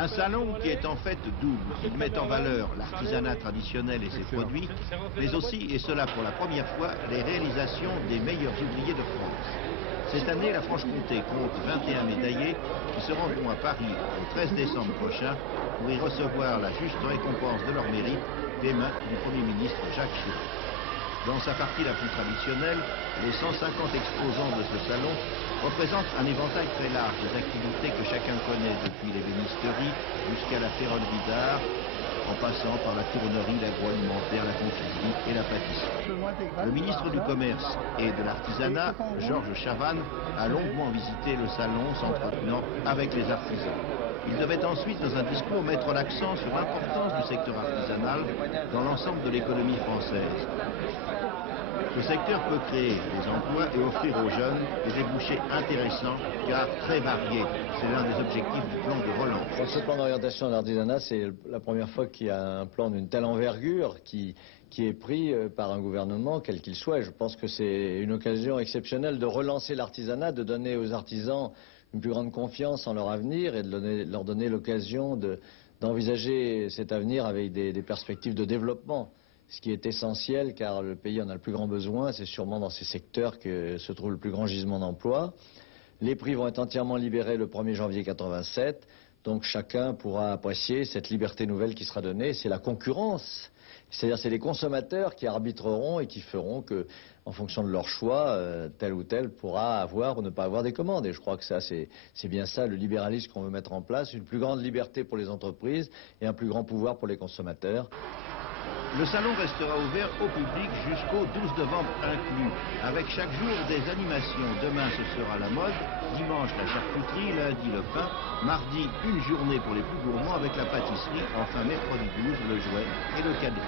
Un salon qui est en fait double. Il met en valeur l'artisanat traditionnel et ses produits, mais aussi, et cela pour la première fois, les réalisations des meilleurs ouvriers de France. Cette année, la Franche-Comté compte 21 médaillés qui se rendront à Paris le 13 décembre prochain pour y recevoir la juste récompense de leur mérite des mains du Premier ministre Jacques Chirac. Dans sa partie la plus traditionnelle, les 150 exposants de ce salon représentent un éventail très large des activités que chacun connaît, depuis l'ébénisterie jusqu'à la ferronnerie d'art, en passant par la tournerie, l'agroalimentaire, la confiserie et la pâtisserie. Le ministre du Commerce et de l'Artisanat, Georges Chavannes, a longuement visité le salon, s'entretenant avec les artisans. Il devait ensuite, dans un discours, mettre l'accent sur l'importance du secteur artisanal dans l'ensemble de l'économie française. Ce secteur peut créer des emplois et offrir aux jeunes des débouchés intéressants car très variés. C'est l'un des objectifs du plan de relance. Ce plan d'orientation de l'artisanat, c'est la première fois qu'il y a un plan d'une telle envergure qui est pris par un gouvernement, quel qu'il soit. Je pense que c'est une occasion exceptionnelle de relancer l'artisanat, de donner aux artisans une plus grande confiance en leur avenir et de leur donner l'occasion d'envisager cet avenir avec des perspectives de développement. Ce qui est essentiel, car le pays en a le plus grand besoin, c'est sûrement dans ces secteurs que se trouve le plus grand gisement d'emploi. Les prix vont être entièrement libérés le 1er janvier 87, donc chacun pourra apprécier cette liberté nouvelle qui sera donnée. C'est la concurrence, c'est-à-dire c'est les consommateurs qui arbitreront et qui feront que, en fonction de leur choix, tel ou tel pourra avoir ou ne pas avoir des commandes. Et je crois que ça, c'est bien ça le libéralisme qu'on veut mettre en place, une plus grande liberté pour les entreprises et un plus grand pouvoir pour les consommateurs. Le salon restera ouvert au public jusqu'au 12 novembre inclus, avec chaque jour des animations. Demain, ce sera la mode, dimanche, la charcuterie, lundi, le pain, mardi, une journée pour les plus gourmands avec la pâtisserie, enfin mercredi 12, le jouet et le cadeau.